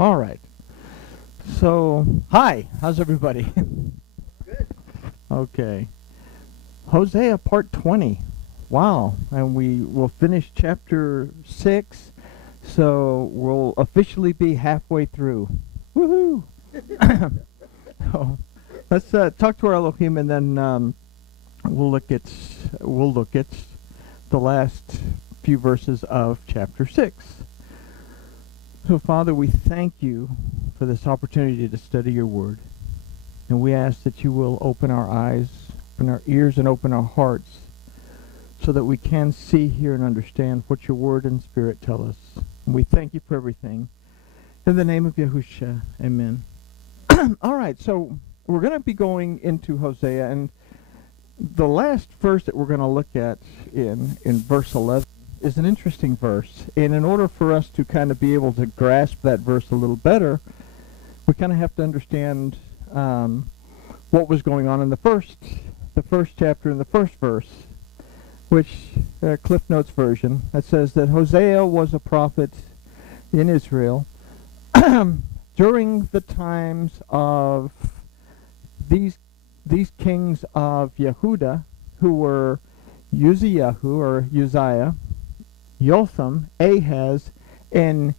All right. So, hi. How's everybody? Good. Okay. Hosea part 20. Wow. And we will finish chapter 6. So, we'll officially be halfway through. Woohoo! So, let's talk to our Elohim, and then we'll look at the last few verses of chapter 6. So, Father, we thank you for this opportunity to study your word. And we ask that you will open our eyes, open our ears, and open our hearts so that we can see, hear, and understand what your word and spirit tell us. And we thank you for everything. In the name of Yahushua, amen. All right, so we're going to be going into Hosea, and the last verse that we're going to look at in verse 11 is an interesting verse. And in order for us to kind of be able to grasp that verse a little better, we kind of have to understand what was going on in the first chapter in the first verse, which Cliff Notes version, that says that Hosea was a prophet in Israel during the times of these kings of Yehuda, who were Uzziah, Jotham, Ahaz, and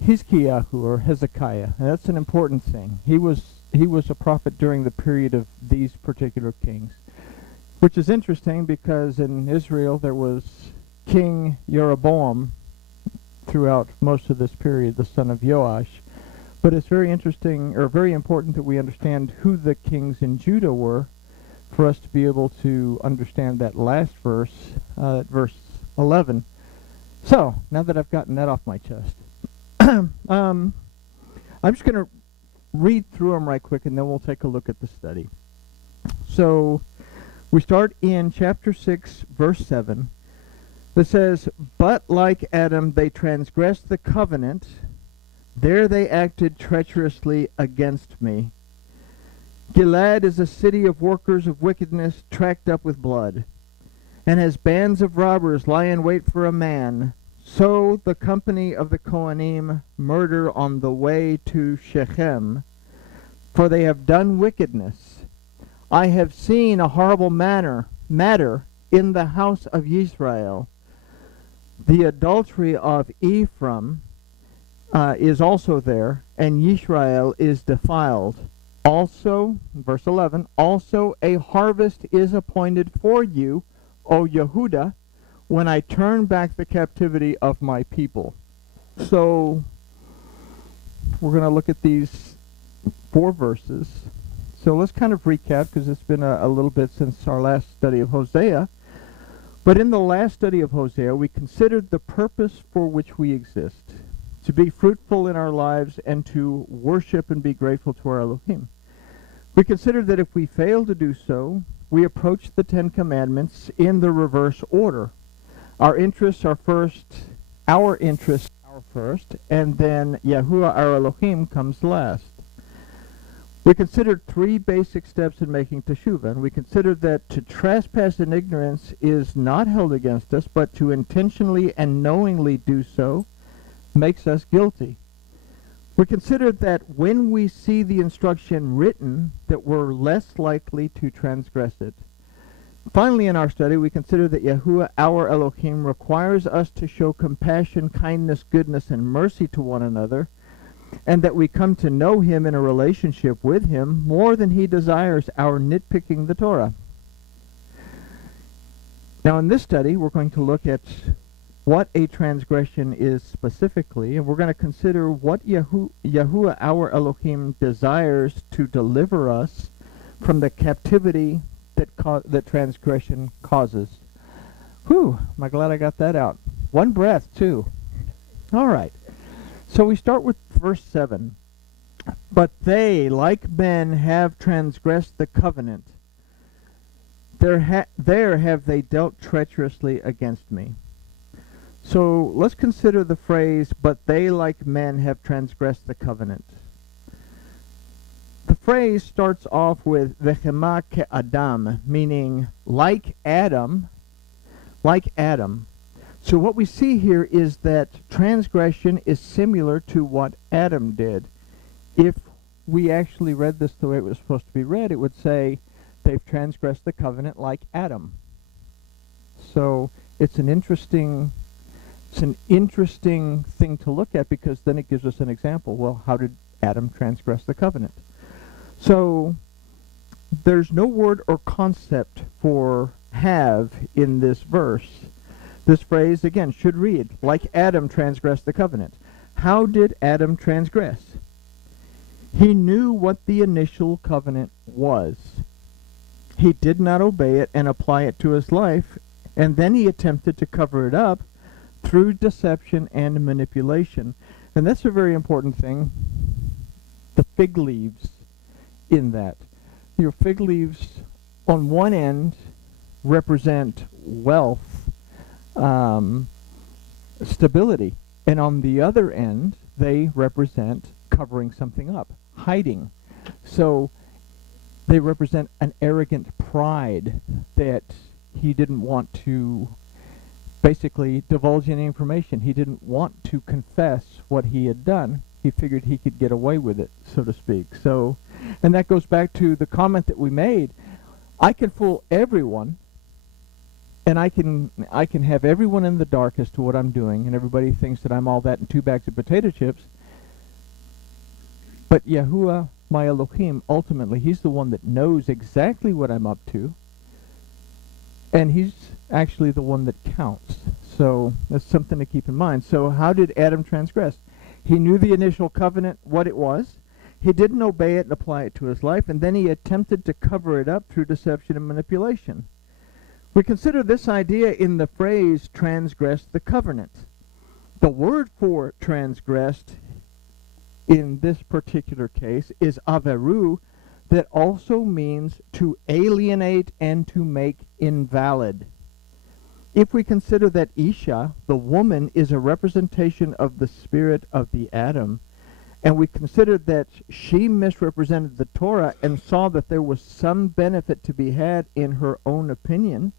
Hizkiah or Hezekiah. And that's an important thing. He was a prophet during the period of these particular kings, which is interesting because in Israel there was King Jeroboam throughout most of this period, the son of Joash. But it's very interesting, or very important, that we understand who the kings in Judah were for us to be able to understand that last verse, verse 11. So, now that I've gotten that off my chest, I'm just going to read through them right quick, and then we'll take a look at the study. So, we start in chapter 6, verse 7, that says, "But like Adam they transgressed the covenant, there they acted treacherously against me. Gilad is a city of workers of wickedness tracked up with blood, and has bands of robbers lie in wait for a man. So the company of the Kohanim murder on the way to Shechem, for they have done wickedness. I have seen a horrible matter in the house of Israel. The adultery of Ephraim is also there, and Yisrael is defiled. Also," verse 11, "also a harvest is appointed for you, O Yehuda, when I turn back the captivity of my people." So, we're going to look at these 4 verses. So let's kind of recap, because it's been a little bit since our last study of Hosea. But in the last study of Hosea, we considered the purpose for which we exist, to be fruitful in our lives and to worship and be grateful to our Elohim. We considered that if we fail to do so, we approach the 10 Commandments in the reverse order. Our interests are first, and then Yahuwah our Elohim comes last. We considered 3 basic steps in making teshuvah, and we considered that to trespass in ignorance is not held against us, but to intentionally and knowingly do so makes us guilty. We considered that when we see the instruction written, that we're less likely to transgress it. Finally, in our study, we considered that Yahuwah our Elohim requires us to show compassion, kindness, goodness, and mercy to one another, and that we come to know him in a relationship with him more than he desires our nitpicking the Torah. Now, in this study, we're going to look at what a transgression is specifically, and we're going to consider what Yahuwah our Elohim desires to deliver us from the captivity that transgression causes. Whew, am I glad I got that out. One breath, too. All right. So we start with verse 7. "But they, like men, have transgressed the covenant. There have they dealt treacherously against me." So let's consider the phrase, "but they like men have transgressed the covenant." The phrase starts off with "vechema ke'adam," meaning like Adam. So what we see here is that transgression is similar to what Adam did. If we actually read this the way it was supposed to be read, it would say they've transgressed the covenant like Adam. So it's an interesting thing to look at, because then it gives us an example. Well, how did Adam transgress the covenant? So there's no word or concept for have in this verse. This phrase, again, should read, like Adam transgressed the covenant. How did Adam transgress? He knew what the initial covenant was. He did not obey it and apply it to his life, and then he attempted to cover it up through deception and manipulation. And that's a very important thing. The fig leaves in that. Your fig leaves on one end represent wealth, stability, and on the other end they represent covering something up, hiding. So they represent an arrogant pride that he didn't want to basically divulge any information. He didn't want to confess what he had done. He figured he could get away with it, so to speak. So, and that goes back to the comment that we made. I can fool everyone, and I can have everyone in the dark as to what I'm doing, and everybody thinks that I'm all that in 2 bags of potato chips. But Yahuwah, my Elohim, ultimately, he's the one that knows exactly what I'm up to, and he's actually the one that counts. So that's something to keep in mind. So how did Adam transgress? He knew the initial covenant, what it was. He didn't obey it and apply it to his life, and then he attempted to cover it up through deception and manipulation. We consider this idea in the phrase transgress the covenant. The word for transgressed in this particular case is averu, that also means to alienate and to make invalid. If we consider that Isha, the woman, is a representation of the spirit of the Adam, and we consider that she misrepresented the Torah and saw that there was some benefit to be had in her own opinion,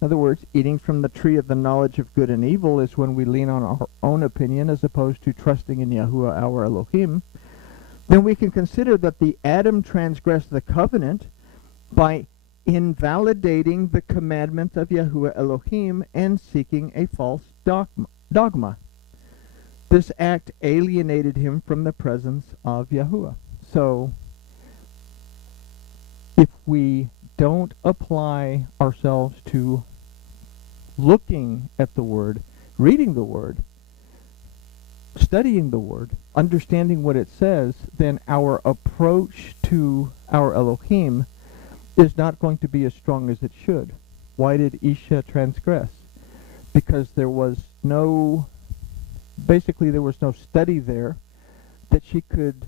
in other words, eating from the tree of the knowledge of good and evil is when we lean on our own opinion as opposed to trusting in Yahuwah our Elohim, then we can consider that the Adam transgressed the covenant by invalidating the commandment of Yahuwah Elohim and seeking a false dogma. This act alienated him from the presence of Yahuwah. So, if we don't apply ourselves to looking at the Word, reading the Word, studying the Word, understanding what it says, then our approach to our Elohim is not going to be as strong as it should. Why did Isha transgress? Because there was no study there that she could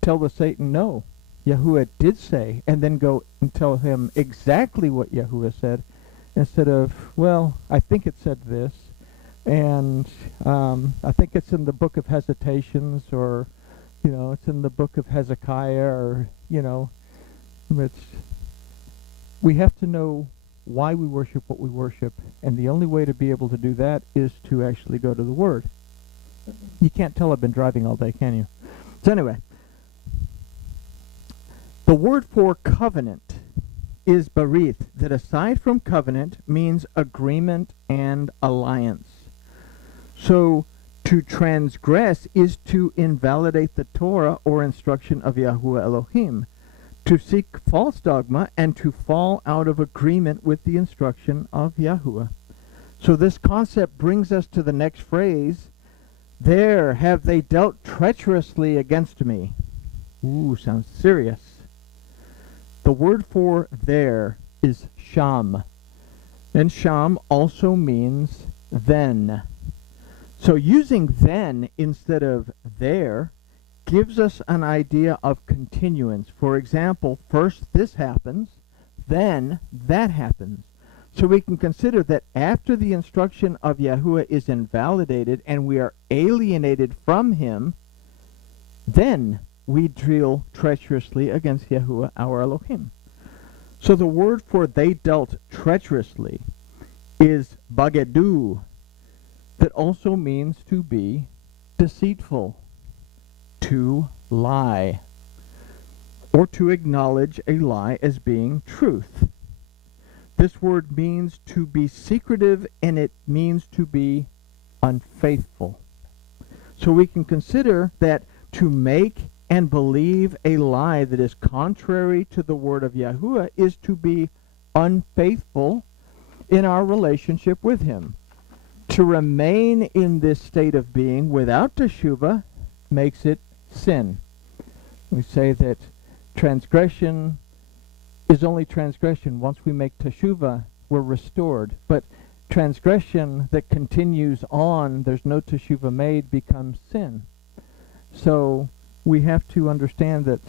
tell the Satan, no, Yahuwah did say, and then go and tell him exactly what Yahuwah said, instead of, well, I think it said this, and I think it's in the book of Hesitations, or, it's in the book of Hezekiah, or, we have to know why we worship what we worship, and the only way to be able to do that is to actually go to the Word. You can't tell I've been driving all day, can you? So anyway, the word for covenant is barith, that aside from covenant means agreement and alliance. So to transgress is to invalidate the Torah or instruction of Yahuwah Elohim, to seek false dogma, and to fall out of agreement with the instruction of Yahuwah. So this concept brings us to the next phrase, there have they dealt treacherously against me. Ooh, sounds serious. The word for there is sham, and sham also means then. So using then instead of there gives us an idea of continuance. For example, first this happens, then that happens. So we can consider that after the instruction of Yahuwah is invalidated and we are alienated from him, then we deal treacherously against Yahuwah our Elohim. So the word for they dealt treacherously is bagedu, that also means to be deceitful, to lie, or to acknowledge a lie as being truth. This word means to be secretive, and it means to be unfaithful. So we can consider that to make and believe a lie that is contrary to the word of Yahuwah is to be unfaithful in our relationship with him. To remain in this state of being without teshuvah makes it sin. We say that transgression is only transgression. Once we make teshuvah, we're restored. But transgression that continues on, there's no teshuvah made, becomes sin. So we have to understand that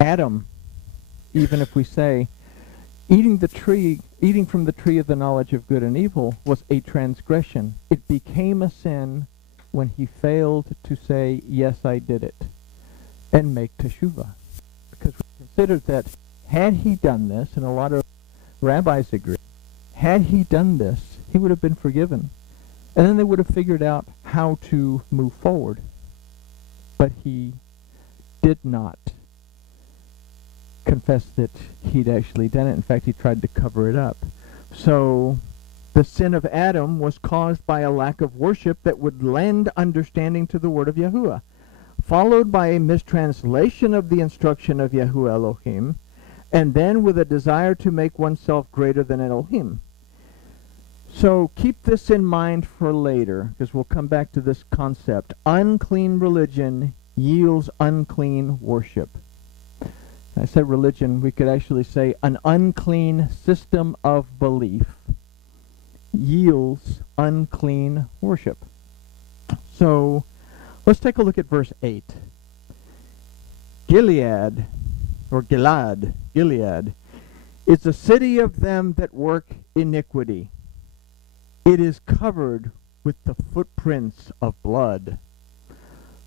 Adam, even if we say eating from the tree of the knowledge of good and evil was a transgression, it became a sin when he failed to say, yes, I did it, and make teshuvah. Because we considered that had he done this, and a lot of rabbis agree, had he done this, he would have been forgiven. And then they would have figured out how to move forward. But he did not confess that he'd actually done it. In fact, he tried to cover it up. So the sin of Adam was caused by a lack of worship that would lend understanding to the word of Yahuwah, followed by a mistranslation of the instruction of Yahuwah Elohim, and then with a desire to make oneself greater than Elohim. So keep this in mind for later, because we'll come back to this concept. Unclean religion yields unclean worship. I said religion, we could actually say an unclean system of belief yields unclean worship. So let's take a look at verse 8. Gilead, or Gilad, Gilead, is the city of them that work iniquity. It is covered with the footprints of blood.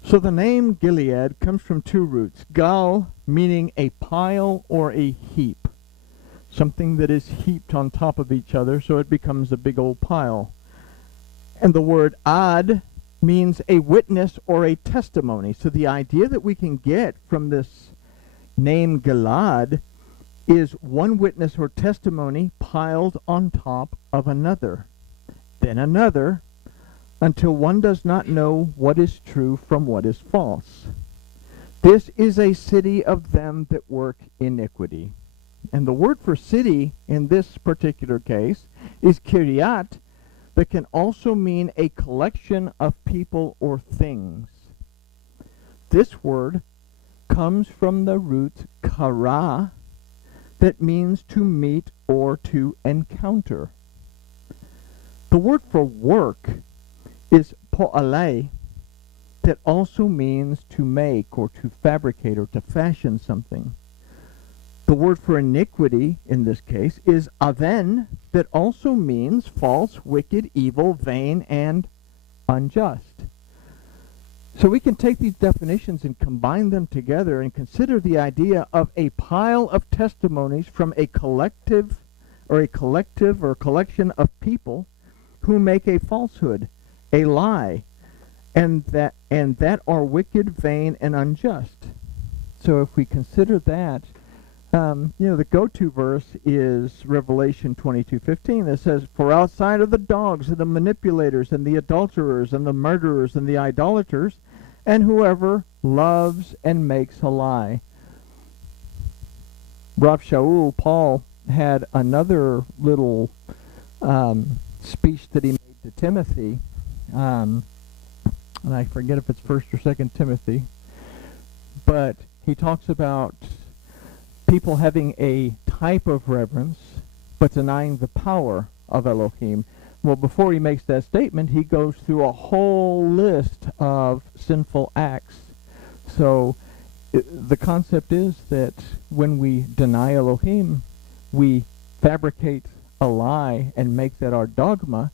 So the name Gilead comes from two roots. Gal, meaning a pile or a heap. Something that is heaped on top of each other, so it becomes a big old pile. And the word ad means a witness or a testimony. So the idea that we can get from this name Gilad is one witness or testimony piled on top of another, then another, until one does not know what is true from what is false. This is a city of them that work iniquity. And the word for city in this particular case is kiryat, that can also mean a collection of people or things. This word comes from the root kara, that means to meet or to encounter. The word for work is po'alei, that also means to make or to fabricate or to fashion something. The word for iniquity in this case is aven, that also means false, wicked, evil, vain, and unjust. So we can take these definitions and combine them together and consider the idea of a pile of testimonies from a collective or collection of people who make a falsehood, a lie, and that are wicked, vain, and unjust. So if we consider that, the go-to verse is Revelation 22:15 that says, "For outside of the dogs and the manipulators and the adulterers and the murderers and the idolaters, and whoever loves and makes a lie." Rav Shaul, Paul, had another little speech that he made to Timothy, and I forget if it's 1st or 2nd Timothy, but he talks about people having a type of reverence, but denying the power of Elohim. Well, before he makes that statement, he goes through a whole list of sinful acts. So the concept is that when we deny Elohim, we fabricate a lie and make that our dogma.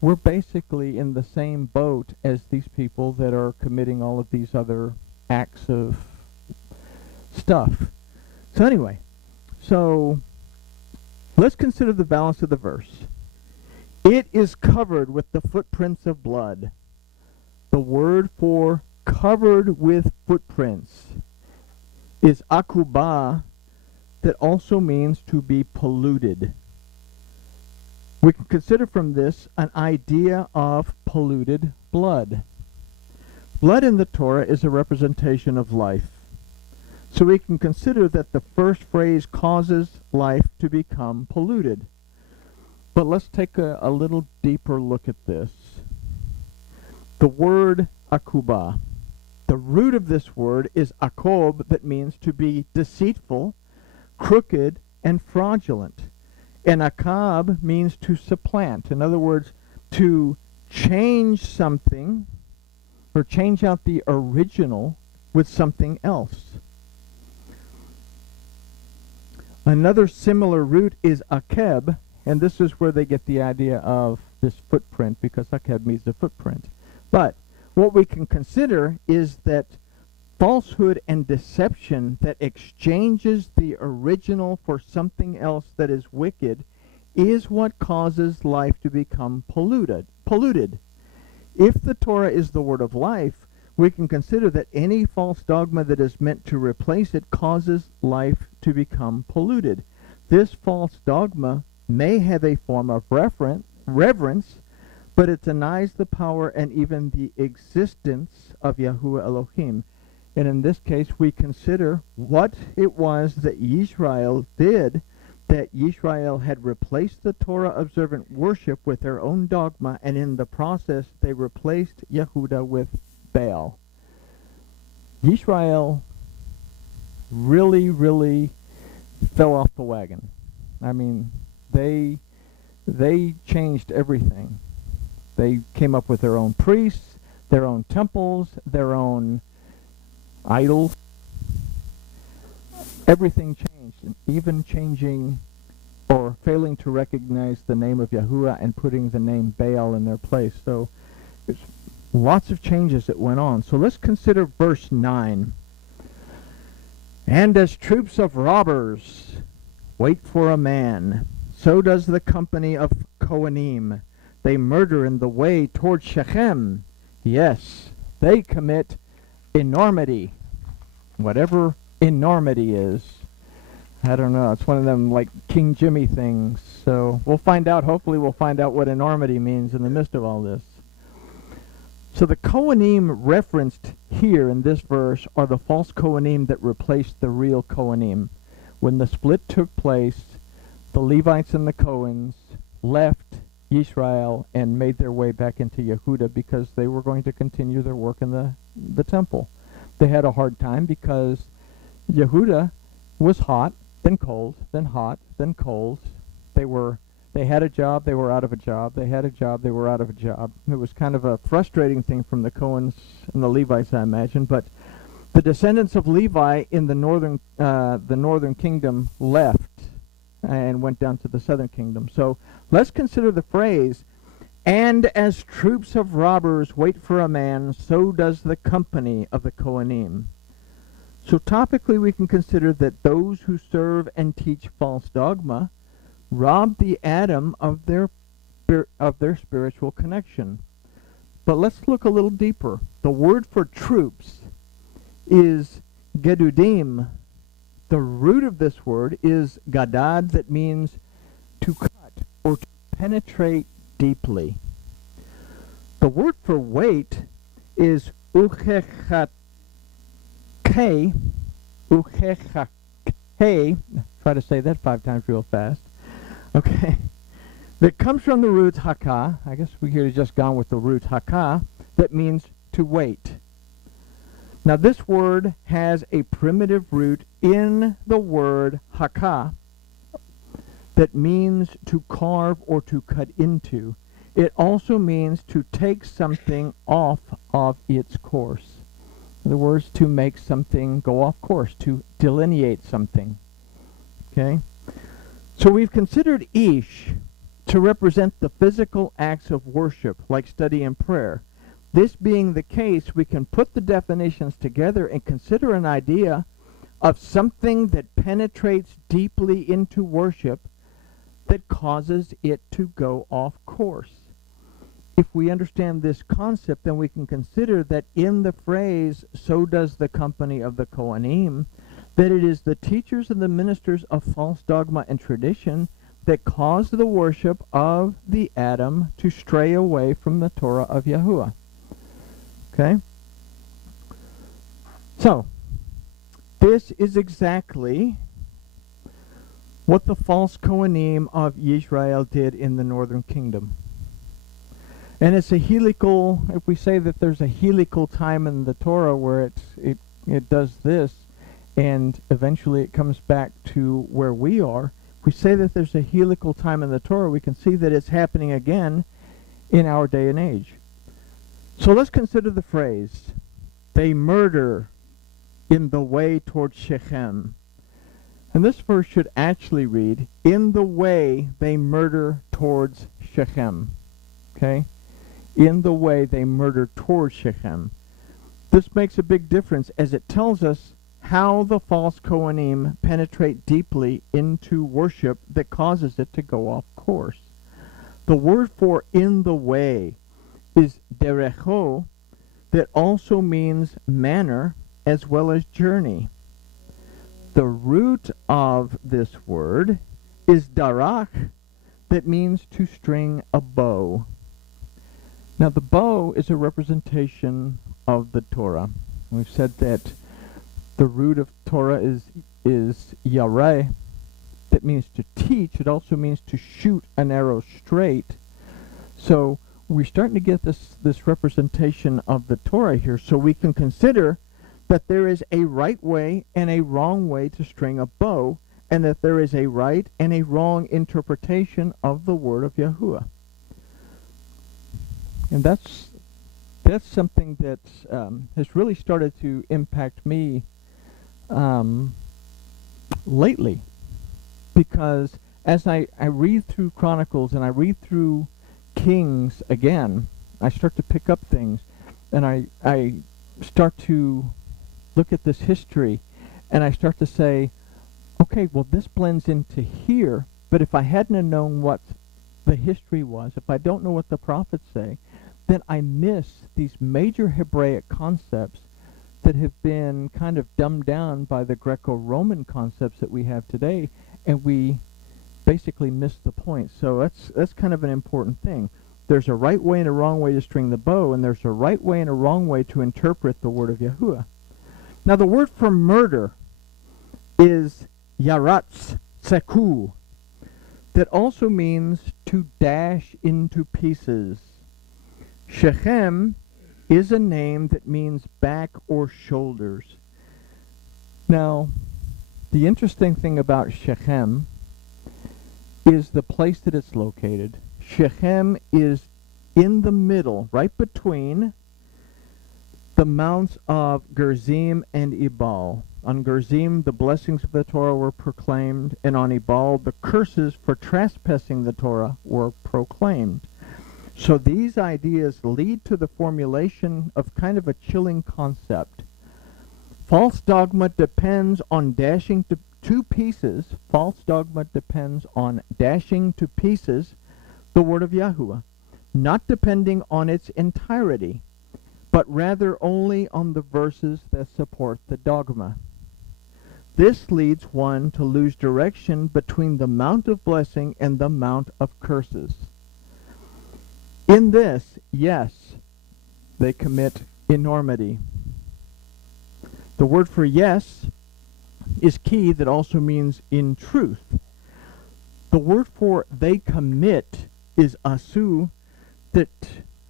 We're basically in the same boat as these people that are committing all of these other acts of stuff. So anyway, let's consider the balance of the verse. It is covered with the footprints of blood. The word for covered with footprints is akubah, that also means to be polluted. We can consider from this an idea of polluted blood. Blood in the Torah is a representation of life. So we can consider that the first phrase causes life to become polluted. But let's take a little deeper look at this. The word akubah. The root of this word is akob, that means to be deceitful, crooked, and fraudulent. And akab means to supplant. In other words, to change something or change out the original with something else. Another similar root is akeb, and this is where they get the idea of this footprint, because akeb means the footprint. But what we can consider is that falsehood and deception that exchanges the original for something else that is wicked is what causes life to become polluted. If the Torah is the word of life, we can consider that any false dogma that is meant to replace it causes life to become polluted. This false dogma may have a form of reverence, but it denies the power and even the existence of Yahuwah Elohim. And in this case, we consider what it was that Yisrael did, that Yisrael had replaced the Torah-observant worship with their own dogma, and in the process, they replaced Yehudah with Baal. Yisrael really, really fell off the wagon. I mean, they changed everything. They came up with their own priests, their own temples, their own idols. Everything changed, and even changing or failing to recognize the name of Yahuwah and putting the name Baal in their place. So there's lots of changes that went on. So let's consider verse 9. And as troops of robbers wait for a man, so does the company of Kohanim. They murder in the way toward Shechem. Yes, they commit enormity. Whatever enormity is. I don't know. It's one of them like King Jimmy things. So we'll find out. Hopefully we'll find out what enormity means in the midst of all this. So the Kohanim referenced here in this verse are the false Kohanim that replaced the real Kohanim. When the split took place, the Levites and the Kohens left Yisrael and made their way back into Yehudah because they were going to continue their work in the temple. They had a hard time because Yehudah was hot, then cold, then hot, then cold. They had a job, they were out of a job. They had a job, they were out of a job. It was kind of a frustrating thing from the Kohens and the Levites, I imagine. But the descendants of Levi in the northern kingdom left and went down to the southern kingdom. So let's consider the phrase, and as troops of robbers wait for a man, so does the company of the Kohanim. So topically we can consider that those who serve and teach false dogma rob the atom of their spiritual connection. But let's look a little deeper. The word for troops is gedudim. The root of this word is gadad, that means to cut or to penetrate deeply. The word for wait is uchechake, try to say that 5 times real fast. Okay. That comes from the root haka. I guess we could have just gone with the root haka. That means to wait. Now this word has a primitive root in the word haka that means to carve or to cut into. It also means to take something off of its course. In other words, to make something go off course, to delineate something. Okay? So we've considered Ish to represent the physical acts of worship, like study and prayer. This being the case, we can put the definitions together and consider an idea of something that penetrates deeply into worship that causes it to go off course. If we understand this concept, then we can consider that in the phrase, so does the company of the Kohanim, that it is the teachers and the ministers of false dogma and tradition that cause the worship of the Adam to stray away from the Torah of Yahuwah. Okay? So, this is exactly what the false Kohanim of Israel did in the northern kingdom. And it's a helical, if we say that there's a helical time in the Torah where it does this, and eventually it comes back to where we are, if we say that there's a helical time in the Torah, we can see that it's happening again in our day and age. So let's consider the phrase, they murder in the way toward Shechem. And this verse should actually read, in the way they murder towards Shechem. Okay? In the way they murder towards Shechem. This makes a big difference as it tells us how the false Kohanim penetrate deeply into worship that causes it to go off course. The word for in the way is derecho, that also means manner as well as journey. The root of this word is darach, that means to string a bow. Now the bow is a representation of the Torah. We've said that the root of Torah is yareh, that means to teach. It also means to shoot an arrow straight. So we're starting to get this representation of the Torah here, so we can consider that there is a right way and a wrong way to string a bow, and that there is a right and a wrong interpretation of the word of Yahuwah. And that's something that has really started to impact me lately, because as I read through Chronicles and I read through Kings again, I start to pick up things, and I start to look at this history, and I start to say, okay, well, this blends into here, but if I hadn't have known what the history was, if I don't know what the prophets say, then I miss these major Hebraic concepts that have been kind of dumbed down by the Greco-Roman concepts that we have today, and we basically miss the point. So that's kind of an important thing. There's a right way and a wrong way to string the bow, and there's a right way and a wrong way to interpret the word of Yahuwah. Now the word for murder is yaratz seku, that also means to dash into pieces. Shechem is a name that means back or shoulders. Now, the interesting thing about Shechem is the place that it's located. Shechem is in the middle, right between the mounts of Gerizim and Ebal. On Gerizim, the blessings of the Torah were proclaimed, and on Ebal, the curses for trespassing the Torah were proclaimed. So these ideas lead to the formulation of kind of a chilling concept. False dogma depends on dashing to pieces. False dogma depends on dashing to pieces the word of Yahuwah, not depending on its entirety, but rather only on the verses that support the dogma. This leads one to lose direction between the mount of blessing and the mount of curses. In this, yes, they commit enormity. The word for yes is key, that also means in truth. The word for they commit is asu, that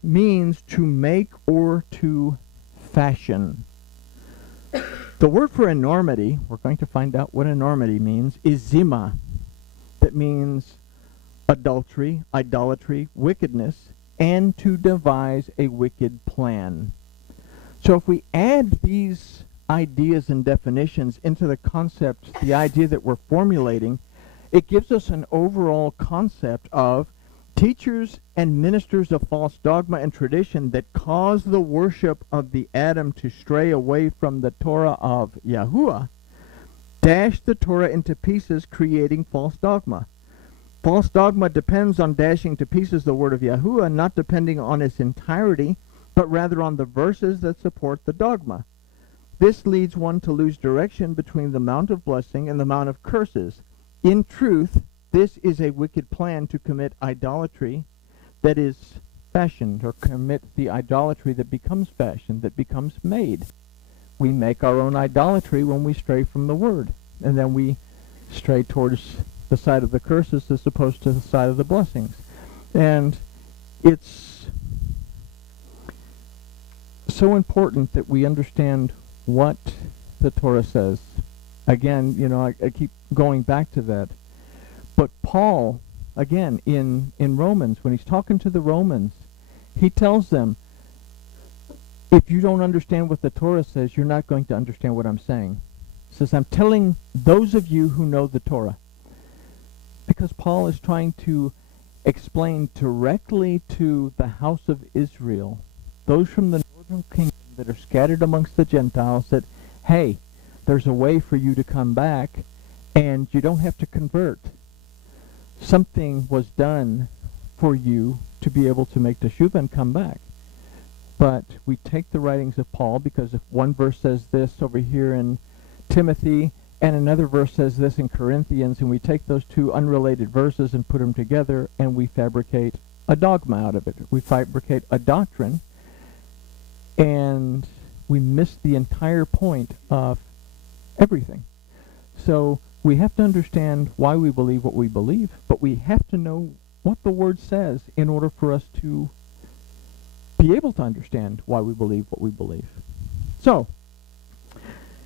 means to make or to fashion. The word for enormity, we're going to find out what enormity means, is zima, that means adultery, idolatry, wickedness, and to devise a wicked plan. So if we add these ideas and definitions into the concept, the idea that we're formulating, it gives us an overall concept of teachers and ministers of false dogma and tradition that cause the worship of the Adam to stray away from the Torah of Yahuwah, dash the Torah into pieces, creating false dogma. False dogma depends on dashing to pieces the word of Yahuwah, not depending on its entirety, but rather on the verses that support the dogma. This leads one to lose direction between the mount of blessing and the mount of curses. In truth, this is a wicked plan to commit idolatry that is fashioned, or commit the idolatry that becomes fashioned, that becomes made. We make our own idolatry when we stray from the word, and then we stray towards the side of the curses as opposed to the side of the blessings. And it's so important that we understand what the Torah says. Again, I keep going back to that. But Paul, again, in Romans, when he's talking to the Romans, he tells them, if you don't understand what the Torah says, you're not going to understand what I'm saying. He says, I'm telling those of you who know the Torah. Because Paul is trying to explain directly to the house of Israel, those from the northern kingdom that are scattered amongst the Gentiles, that, hey, there's a way for you to come back, and you don't have to convert. Something was done for you to be able to make teshuvah and come back. But we take the writings of Paul, because if one verse says this over here in Timothy, and another verse says this in Corinthians, and we take those two unrelated verses and put them together, and we fabricate a dogma out of it. We fabricate a doctrine, and we miss the entire point of everything. So we have to understand why we believe what we believe, but we have to know what the Word says in order for us to be able to understand why we believe what we believe. So,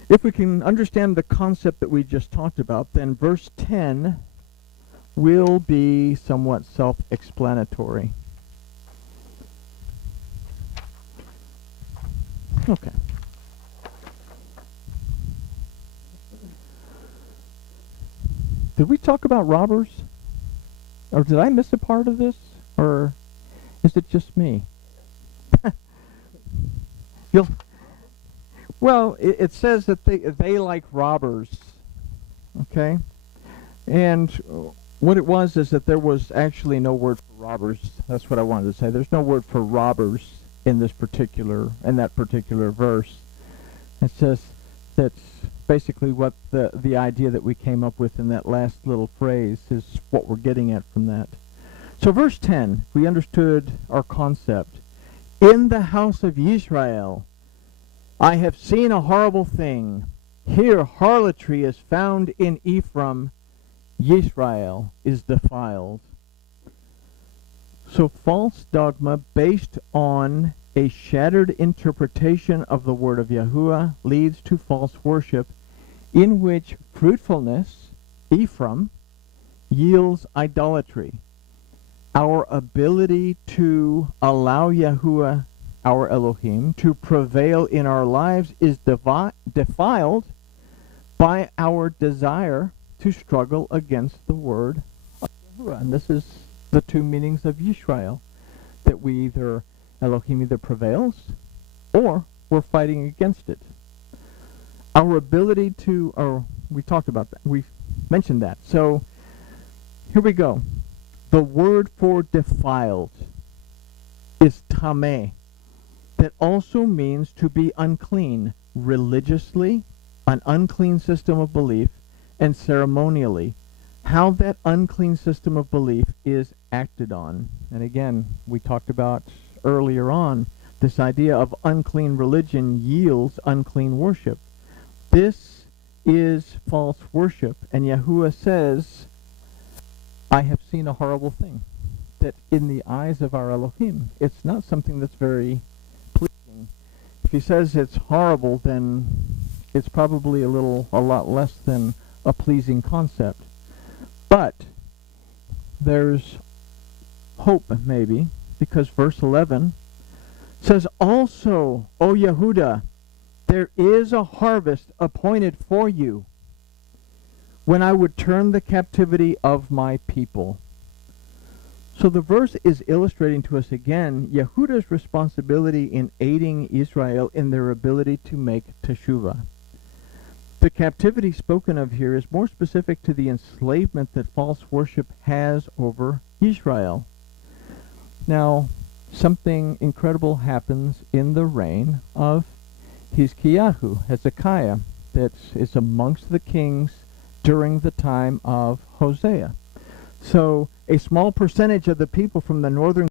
if we can understand the concept that we just talked about, then verse 10 will be somewhat self-explanatory. Okay. Did we talk about robbers? Or did I miss a part of this? Or is it just me? Well, it says that they like robbers. Okay? And what it was is that there was actually no word for robbers. That's what I wanted to say. There's no word for robbers in that particular verse. It says that's basically what the idea that we came up with in that last little phrase is what we're getting at from that. So verse 10, we understood our concept. In the house of Israel, I have seen a horrible thing. Here harlotry is found in Ephraim. Yisrael is defiled. So false dogma based on a shattered interpretation of the word of Yahuwah leads to false worship, in which fruitfulness, Ephraim, yields idolatry. Our ability to allow Yahuwah, our Elohim, to prevail in our lives is defiled by our desire to struggle against the word of Yahuwah. And this is the two meanings of Yisrael, that Elohim either prevails or we're fighting against it. Our ability we talked about that. We mentioned that. So here we go. The word for defiled is tameh, that also means to be unclean religiously, an unclean system of belief, and ceremonially. How that unclean system of belief is acted on. And again, we talked about earlier on this idea of unclean religion yields unclean worship. This is false worship, and Yahuwah says, I have seen a horrible thing. That in the eyes of our Elohim, it's not something that's very pleasing. If he says it's horrible, then it's probably a lot less than a pleasing concept. But there's hope, maybe, because verse 11 says, also, O Yehuda, there is a harvest appointed for you, when I would turn the captivity of my people. So the verse is illustrating to us again Yehuda's responsibility in aiding Israel in their ability to make teshuvah. The captivity spoken of here is more specific to the enslavement that false worship has over Israel. Now, something incredible happens in the reign of Hezekiah, that is amongst the kings during the time of Hosea. So a small percentage of the people from the northern